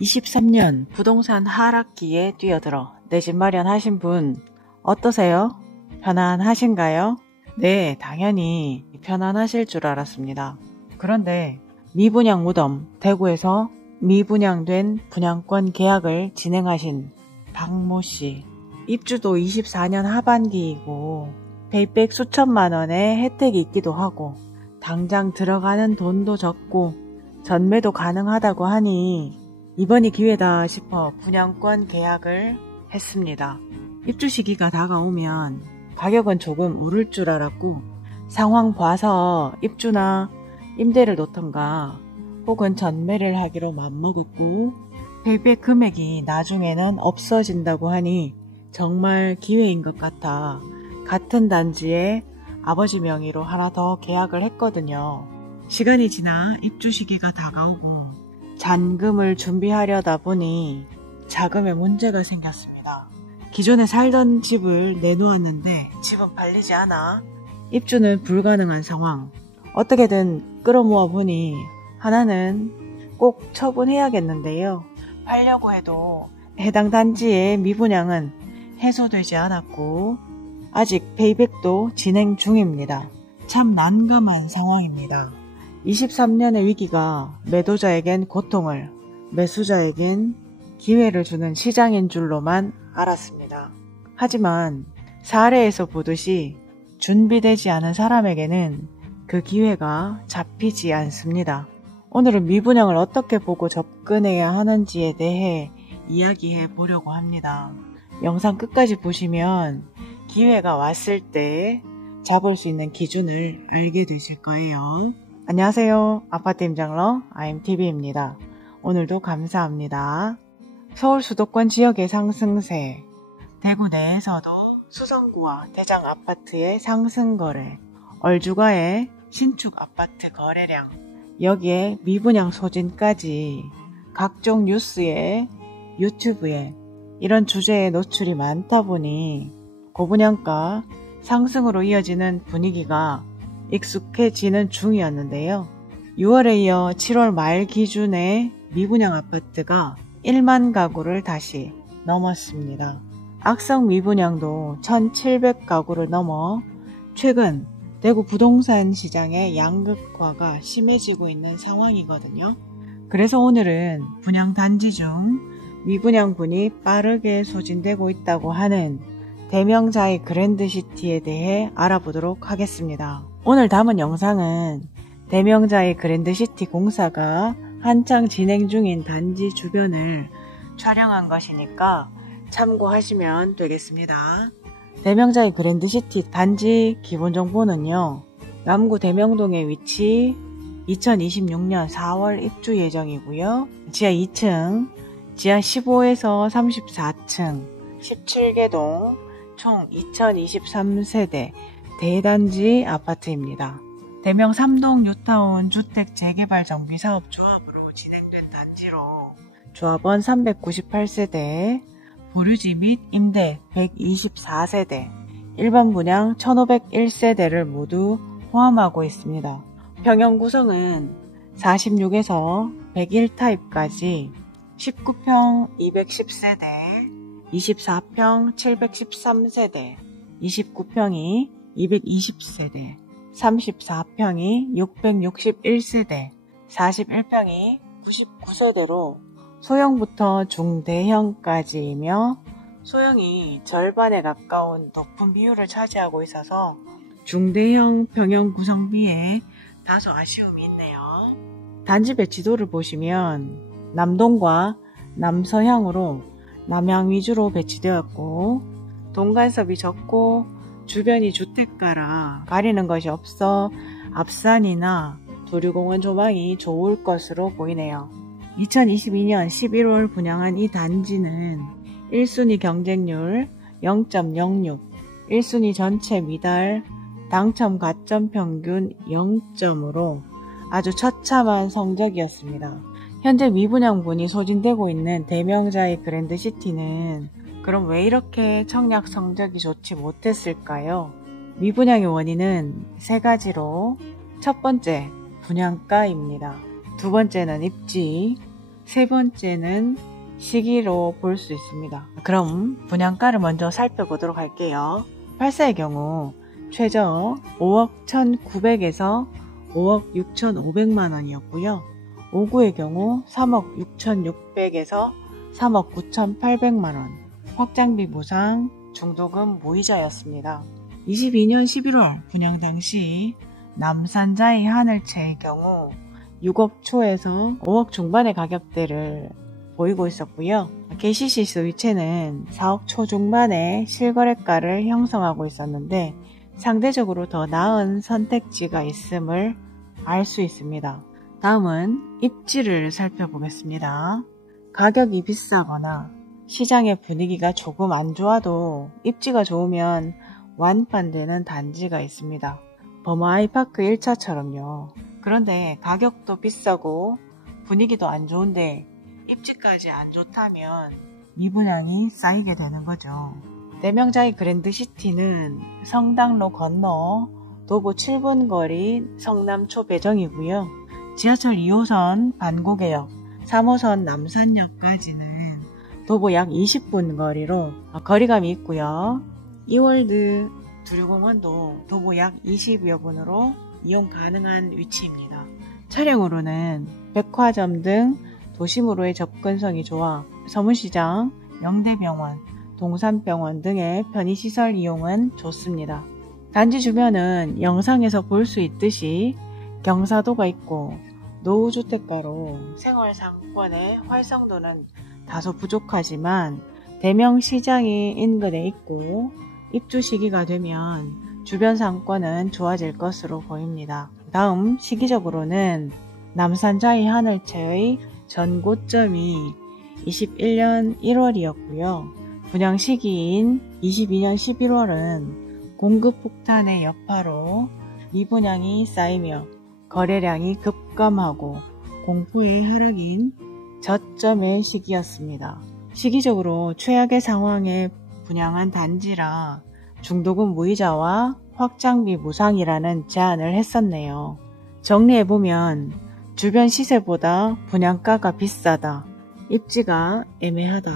23년 부동산 하락기에 뛰어들어 내 집 마련하신 분 어떠세요? 편안하신가요? 네, 당연히 편안하실 줄 알았습니다. 그런데 미분양 무덤 대구에서 미분양된 분양권 계약을 진행하신 박모씨, 입주도 24년 하반기이고 페이백 수천만 원의 혜택이 있기도 하고 당장 들어가는 돈도 적고 전매도 가능하다고 하니 이번이 기회다 싶어 분양권 계약을 했습니다. 입주 시기가 다가오면 가격은 조금 오를 줄 알았고 상황 봐서 입주나 임대를 놓던가 혹은 전매를 하기로 맘먹었고 페이백 금액이 나중에는 없어진다고 하니 정말 기회인 것 같아 같은 단지에 아버지 명의로 하나 더 계약을 했거든요. 시간이 지나 입주 시기가 다가오고 잔금을 준비하려다 보니 자금에 문제가 생겼습니다. 기존에 살던 집을 내놓았는데 집은 팔리지 않아 입주는 불가능한 상황. 어떻게든 끌어모아 보니 하나는 꼭 처분해야겠는데요. 팔려고 해도 해당 단지의 미분양은 해소되지 않았고 아직 페이백도 진행 중입니다. 참 난감한 상황입니다. 23년의 위기가 매도자에겐 고통을, 매수자에겐 기회를 주는 시장인 줄로만 알았습니다. 하지만 사례에서 보듯이 준비되지 않은 사람에게는 그 기회가 잡히지 않습니다. 오늘은 미분양을 어떻게 보고 접근해야 하는지에 대해 이야기해 보려고 합니다. 영상 끝까지 보시면 기회가 왔을 때 잡을 수 있는 기준을 알게 되실 거예요. 안녕하세요. 아파트 임장러 IMTV입니다. 오늘도 감사합니다. 서울 수도권 지역의 상승세, 대구 내에서도 수성구와 대장 아파트의 상승 거래, 얼주가의 신축 아파트 거래량, 여기에 미분양 소진까지 각종 뉴스에 유튜브에 이런 주제에 노출이 많다 보니 고분양가 상승으로 이어지는 분위기가 익숙해지는 중이었는데요. 6월에 이어 7월 말 기준에 미분양 아파트가 1만 가구를 다시 넘었습니다. 악성 미분양도 1,700가구를 넘어 최근 대구 부동산 시장의 양극화가 심해지고 있는 상황이거든요. 그래서 오늘은 분양 단지 중 미분양분이 빠르게 소진되고 있다고 하는 대명자이 그랜드시티에 대해 알아보도록 하겠습니다. 오늘 담은 영상은 대명자이 그랜드시티 공사가 한창 진행 중인 단지 주변을 촬영한 것이니까 참고하시면 되겠습니다. 대명자이 그랜드시티 단지 기본 정보는요. 남구 대명동에 위치 2026년 4월 입주 예정이고요. 지하 2층, 지하 15에서 34층, 17개동, 총 2023세대 대단지 아파트입니다. 대명 3동 뉴타운 주택 재개발 정비사업 조합으로 진행된 단지로 조합원 398세대, 보류지 및 임대 124세대, 일반 분양 1501세대를 모두 포함하고 있습니다. 평형 구성은 46에서 101타입까지 19평 210세대, 24평 713세대, 29평이 220세대, 34평이 661세대, 41평이 99세대로 소형부터 중대형까지이며 소형이 절반에 가까운 높은 비율을 차지하고 있어서 중대형 평형 구성비에 다소 아쉬움이 있네요. 단지 배치도를 보시면 남동과 남서향으로 남향 위주로 배치되었고 동간섭이 적고 주변이 주택가라 가리는 것이 없어 앞산이나 도류공원 조망이 좋을 것으로 보이네요. 2022년 11월 분양한 이 단지는 1순위 경쟁률 0.06, 1순위 전체 미달, 당첨 가점 평균 0점으로 아주 처참한 성적이었습니다. 현재 미분양분이 소진되고 있는 대명자이 그랜드시티는 그럼 왜 이렇게 청약 성적이 좋지 못했을까요? 미분양의 원인은 세 가지로 첫 번째, 분양가입니다. 두 번째는 입지, 세 번째는 시기로 볼 수 있습니다. 그럼 분양가를 먼저 살펴보도록 할게요. 8사의 경우 최저 5억 1,900에서 5억 6,500만 원이었고요. 5구의 경우 3억 6,600에서 3억 9,800만 원, 확장비 무상, 중도금 무이자였습니다. 22년 11월 분양 당시 남산자이 하늘채의 경우 6억 초에서 5억 중반의 가격대를 보이고 있었고요. KCC 스위체는 4억 초 중반의 실거래가를 형성하고 있었는데 상대적으로 더 나은 선택지가 있음을 알 수 있습니다. 다음은 입지를 살펴보겠습니다. 가격이 비싸거나 시장의 분위기가 조금 안 좋아도 입지가 좋으면 완판되는 단지가 있습니다. 버마아이파크 1차처럼요. 그런데 가격도 비싸고 분위기도 안 좋은데 입지까지 안 좋다면 미분양이 쌓이게 되는 거죠. 대명자이 그랜드시티는 성당로 건너 도보 7분 거리 성남초 배정이고요. 지하철 2호선 반고개역, 3호선 남산역까지는 도보 약 20분 거리로 거리감이 있고요. 이월드 두류공원도 도보 약 20여 분으로 이용 가능한 위치입니다. 차량으로는 백화점 등 도심으로의 접근성이 좋아 서문시장, 영대병원, 동산병원 등의 편의시설 이용은 좋습니다. 단지 주변은 영상에서 볼 수 있듯이 경사도가 있고 노후주택가로 생활상권의 활성도는 다소 부족하지만 대명시장이 인근에 있고 입주 시기가 되면 주변 상권은 좋아질 것으로 보입니다. 다음 시기적으로는 남산자이 하늘채의 전 고점이 21년 1월이었고요. 분양 시기인 22년 11월은 공급 폭탄의 여파로 미분양이 쌓이며 거래량이 급감하고 공포의 하락인 저점의 시기였습니다. 시기적으로 최악의 상황에 분양한 단지라 중도금 무이자와 확장비 무상이라는 제안을 했었네요. 정리해보면 주변 시세보다 분양가가 비싸다, 입지가 애매하다,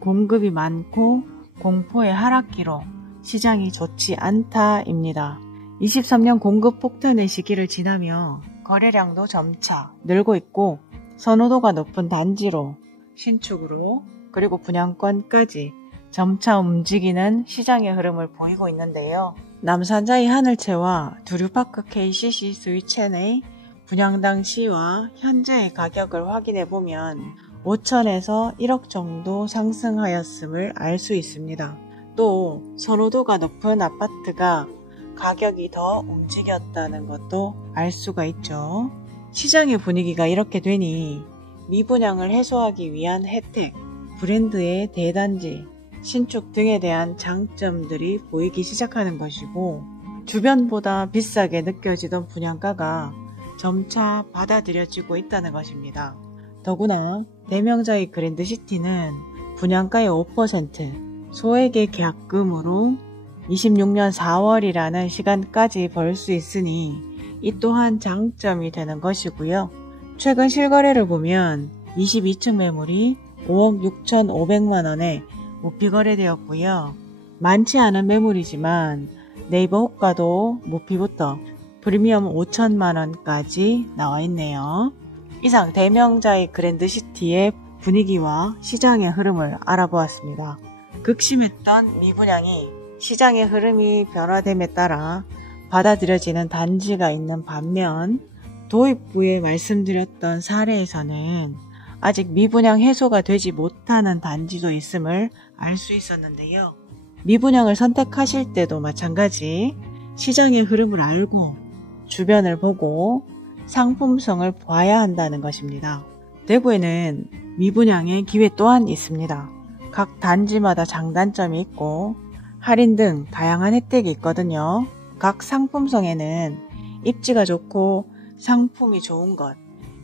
공급이 많고 공포의 하락기로 시장이 좋지 않다입니다. 23년 공급 폭탄의 시기를 지나며 거래량도 점차 늘고 있고 선호도가 높은 단지로 신축으로 그리고 분양권까지 점차 움직이는 시장의 흐름을 보이고 있는데요. 남산자이 하늘채와 두류파크 KCC 스위첸의 분양 당시와 현재의 가격을 확인해보면 5천에서 1억 정도 상승하였음을 알 수 있습니다. 또 선호도가 높은 아파트가 가격이 더 움직였다는 것도 알 수가 있죠. 시장의 분위기가 이렇게 되니 미분양을 해소하기 위한 혜택, 브랜드의 대단지, 신축 등에 대한 장점들이 보이기 시작하는 것이고 주변보다 비싸게 느껴지던 분양가가 점차 받아들여지고 있다는 것입니다. 더구나 대명자이 그랜드시티는 분양가의 5% 소액의 계약금으로 26년 4월이라는 시간까지 벌 수 있으니 이 또한 장점이 되는 것이고요. 최근 실거래를 보면 22층 매물이 5억 6,500만원에 무피 거래되었고요. 많지 않은 매물이지만 네이버 호가도 무피부터 프리미엄 5천만원까지 나와 있네요. 이상 대명자이 그랜드시티의 분위기와 시장의 흐름을 알아보았습니다. 극심했던 미분양이 시장의 흐름이 변화됨에 따라 받아들여지는 단지가 있는 반면 도입부에 말씀드렸던 사례에서는 아직 미분양 해소가 되지 못하는 단지도 있음을 알 수 있었는데요. 미분양을 선택하실 때도 마찬가지 시장의 흐름을 알고 주변을 보고 상품성을 봐야 한다는 것입니다. 대구에는 미분양의 기회 또한 있습니다. 각 단지마다 장단점이 있고 할인 등 다양한 혜택이 있거든요. 각 상품성에는 입지가 좋고 상품이 좋은 것,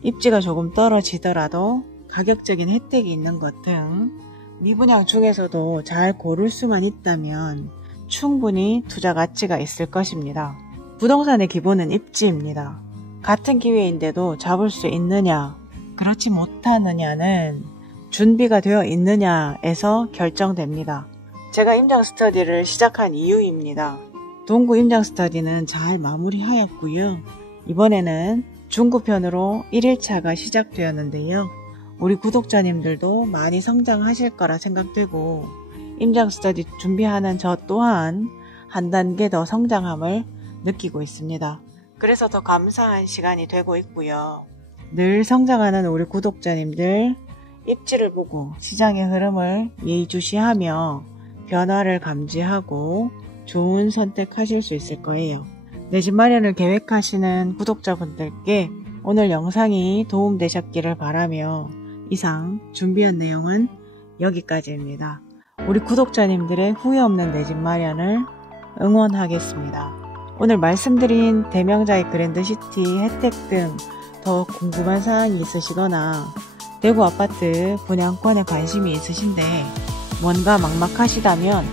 입지가 조금 떨어지더라도 가격적인 혜택이 있는 것 등 미분양 중에서도 잘 고를 수만 있다면 충분히 투자 가치가 있을 것입니다. 부동산의 기본은 입지입니다. 같은 기회인데도 잡을 수 있느냐, 그렇지 못하느냐는 준비가 되어 있느냐에서 결정됩니다. 제가 임장 스터디를 시작한 이유입니다. 동구 임장 스터디는 잘 마무리하였고요. 이번에는 중구편으로 1일차가 시작되었는데요. 우리 구독자님들도 많이 성장하실 거라 생각되고 임장 스터디 준비하는 저 또한 한 단계 더 성장함을 느끼고 있습니다. 그래서 더 감사한 시간이 되고 있고요. 늘 성장하는 우리 구독자님들 입지를 보고 시장의 흐름을 예의주시하며 변화를 감지하고 좋은 선택하실 수 있을 거예요. 내 집 마련을 계획하시는 구독자분들께 오늘 영상이 도움되셨기를 바라며 이상 준비한 내용은 여기까지입니다. 우리 구독자님들의 후회 없는 내 집 마련을 응원하겠습니다. 오늘 말씀드린 대명자의 그랜드시티 혜택 등 더 궁금한 사항이 있으시거나 대구 아파트 분양권에 관심이 있으신데 뭔가 막막하시다면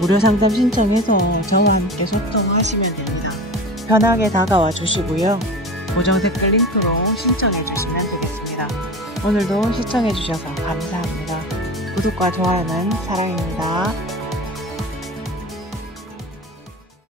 무료 상담 신청해서 저와 함께 소통하시면 됩니다. 편하게 다가와 주시고요. 고정 댓글 링크로 신청해 주시면 되겠습니다. 오늘도 시청해 주셔서 감사합니다. 구독과 좋아요는 사랑입니다.